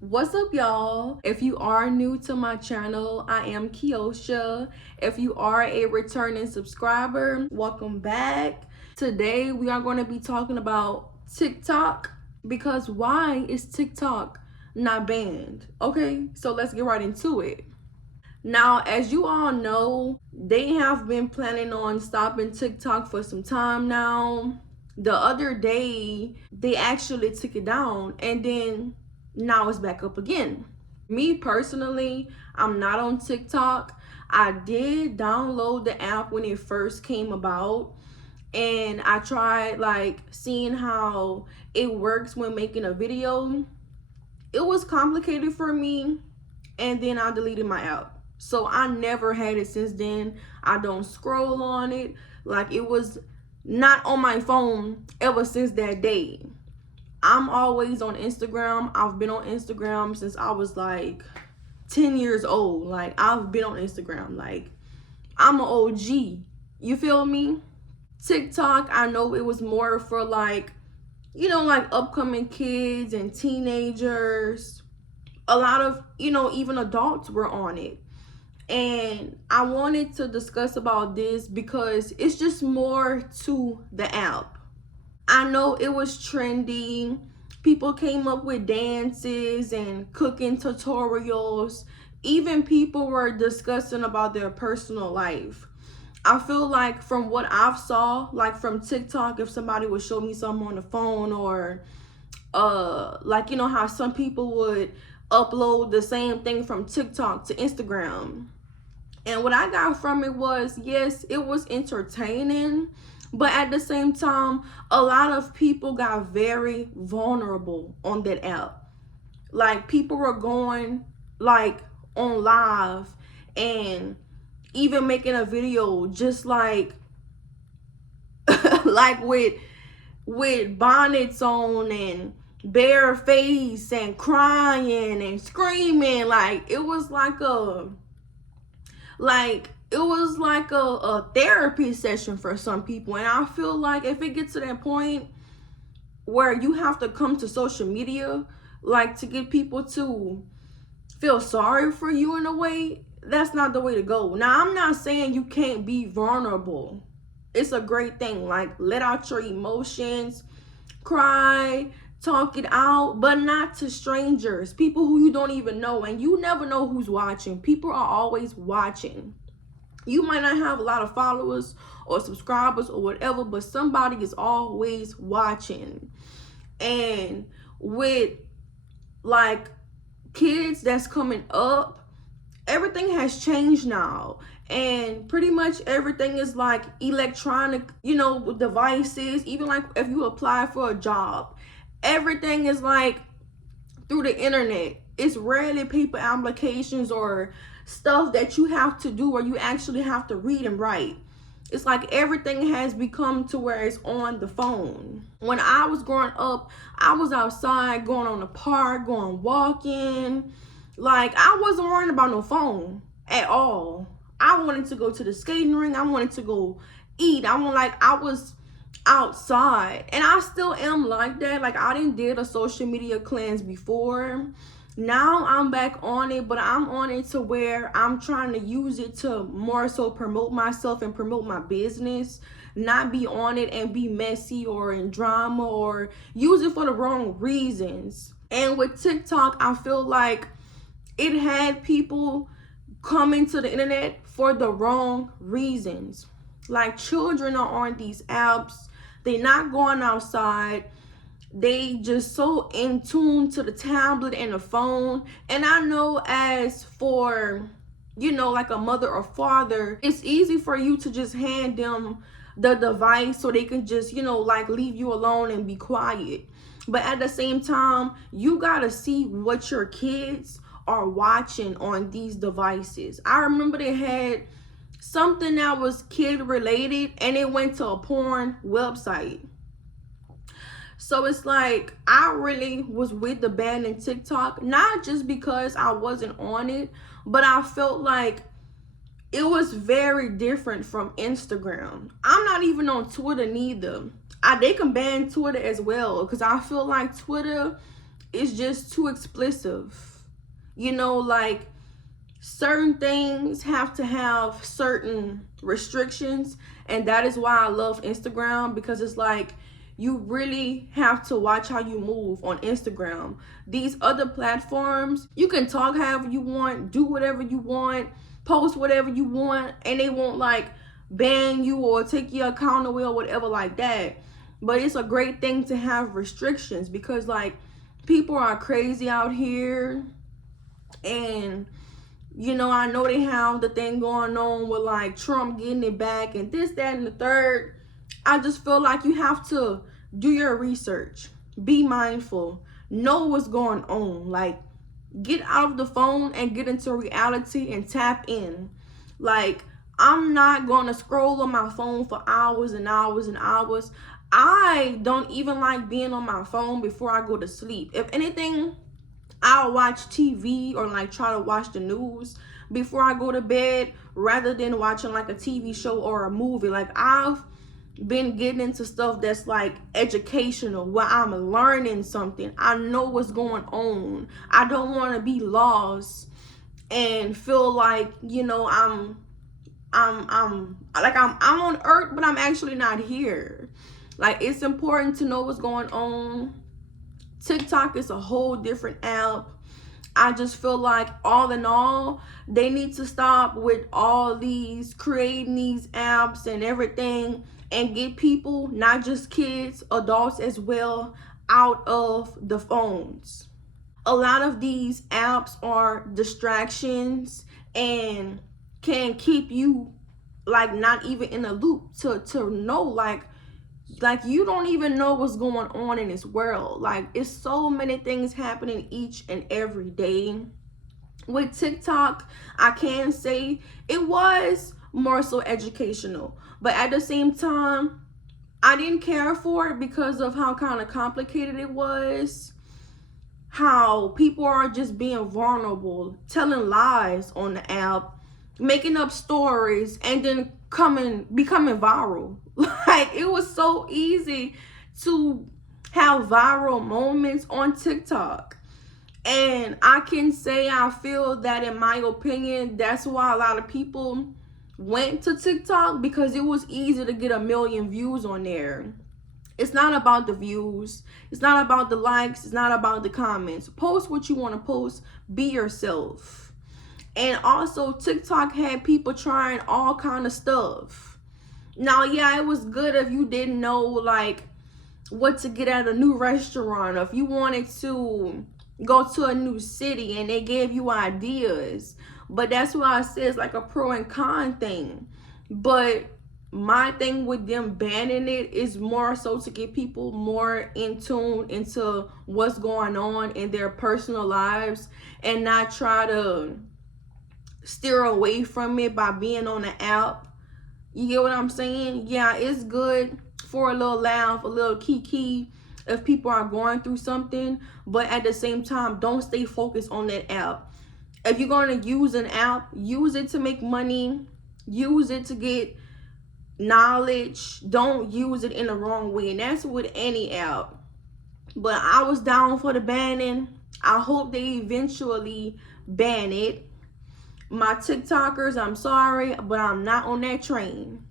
What's up, y'all? If you are new to my channel, I am Keosha. If you are a returning subscriber, welcome back. Today we are going to be talking about TikTok, because why is TikTok not banned? Okay, so let's get right into it. Now, as you all know, they have been planning on stopping TikTok for some time now. The other day, they actually took it down, and then now it's back up again. Me personally, I'm not on TikTok. I did download the app when it first came about, and I tried like seeing how it works when making a video. It was complicated for me, and then I deleted my app. So I never had it since then. I don't scroll on it. Like, it was not on my phone ever since that day. I'm always on Instagram. I've been on Instagram since I was like 10 years old. Like, I've been on Instagram. Like, I'm an OG. You feel me? TikTok, I know it was more for like, like upcoming kids and teenagers. A lot of, even adults were on it. And I wanted to discuss about this because it's just more to the app. I know it was trendy. People came up with dances and cooking tutorials. Even people were discussing about their personal life. I feel like from what I've saw, like from TikTok, if somebody would show me something on the phone, or like, how some people would upload the same thing from TikTok to Instagram. And what I got from it was, yes, it was entertaining, but at the same time, a lot of people got very vulnerable on that app. Like, people were going like on live and even making a video just like like with bonnets on and bare face and crying and screaming. Like, it was like a therapy session for some people. And I feel like if it gets to that point where you have to come to social media like to get people to feel sorry for you in a way, that's not the way to go. Now, I'm not saying you can't be vulnerable. It's a great thing. Like, let out your emotions, cry, talk it out, but not to strangers, people who you don't even know. And you never know who's watching. People are always watching. You might not have a lot of followers or subscribers or whatever, but somebody is always watching. And with like kids that's coming up, everything has changed now. And pretty much everything is like electronic, devices. Even like if you apply for a job, everything is like through the internet. It's rarely paper applications or stuff that you have to do or you actually have to read and write. It's like everything has become to where it's on the phone. When I was growing up, I was outside, going on the park, going walking. Like, I wasn't worrying about no phone at all. I wanted to go to the skating ring. I wanted to go eat. I was outside, and I still am like that. Like, I did a social media cleanse before. Now I'm back on it, but I'm on it to where I'm trying to use it to more so promote myself and promote my business, not be on it and be messy or in drama or use it for the wrong reasons. And with TikTok, I feel like it had people coming to the internet for the wrong reasons. Like, children are on these apps. They're not going outside. They just so in tune to the tablet and the phone. And I know, as for, like a mother or father, it's easy for you to just hand them the device so they can just, like leave you alone and be quiet. But at the same time, you gotta see what your kids are watching on these devices. I remember they had something that was kid related and it went to a porn website. So it's like, I really was with the banning TikTok, not just because I wasn't on it, but I felt like it was very different from Instagram. I'm not even on Twitter neither. They can ban Twitter as well, because I feel like Twitter it's just too explicit. You know, like certain things have to have certain restrictions, and that is why I love Instagram, because it's like you really have to watch how you move on Instagram. These other platforms, you can talk however you want, do whatever you want, post whatever you want, and they won't like ban you or take your account away or whatever like that. But it's a great thing to have restrictions, because like people are crazy out here. And you know, I know they have the thing going on with like Trump getting it back and this, that, and the third. I just feel like you have to do your research, be mindful, know what's going on. Like, get out of the phone and get into reality and tap in. Like, I'm not going to scroll on my phone for hours and hours and hours. I don't even like being on my phone before I go to sleep. If anything, I'll watch TV or like try to watch the news before I go to bed, rather than watching like a TV show or a movie. Like, I've been getting into stuff that's like educational, where I'm learning something. I know what's going on. I don't want to be lost and feel like, you know, I'm on earth, but I'm actually not here. Like, it's important to know what's going on. TikTok is a whole different app. I just feel like, all in all, they need to stop with all these creating these apps and everything, and get people, not just kids, adults as well, out of the phones. A lot of these apps are distractions and can keep you like not even in a loop to know like you don't even know what's going on in this world. Like, it's so many things happening each and every day. With TikTok, I can say it was more so educational, but at the same time, I didn't care for it because of how kind of complicated it was. How people are just being vulnerable, telling lies on the app, making up stories, and then becoming viral. Like, it was so easy to have viral moments on TikTok. And I can say, I feel that, in my opinion, that's why a lot of people went to TikTok, because it was easy to get 1 million views on there. It's not about the views. It's not about the likes. It's not about the comments. Post what you want to post. Be yourself. And also, TikTok had people trying all kind of stuff. Now, yeah, it was good if you didn't know like what to get at a new restaurant, or if you wanted to go to a new city and they gave you ideas. But that's why I say it's like a pro and con thing. But my thing with them banning it is more so to get people more in tune into what's going on in their personal lives, and not try to steer away from it by being on the app. You get what I'm saying? Yeah, it's good for a little laugh, a little kiki, if people are going through something, but at the same time, don't stay focused on that app. If you're going to use an app, use it to make money, use it to get knowledge. Don't use it in the wrong way. And that's with any app. But I was down for the banning. I hope they eventually ban it. My TikTokers, I'm sorry, but I'm not on that train.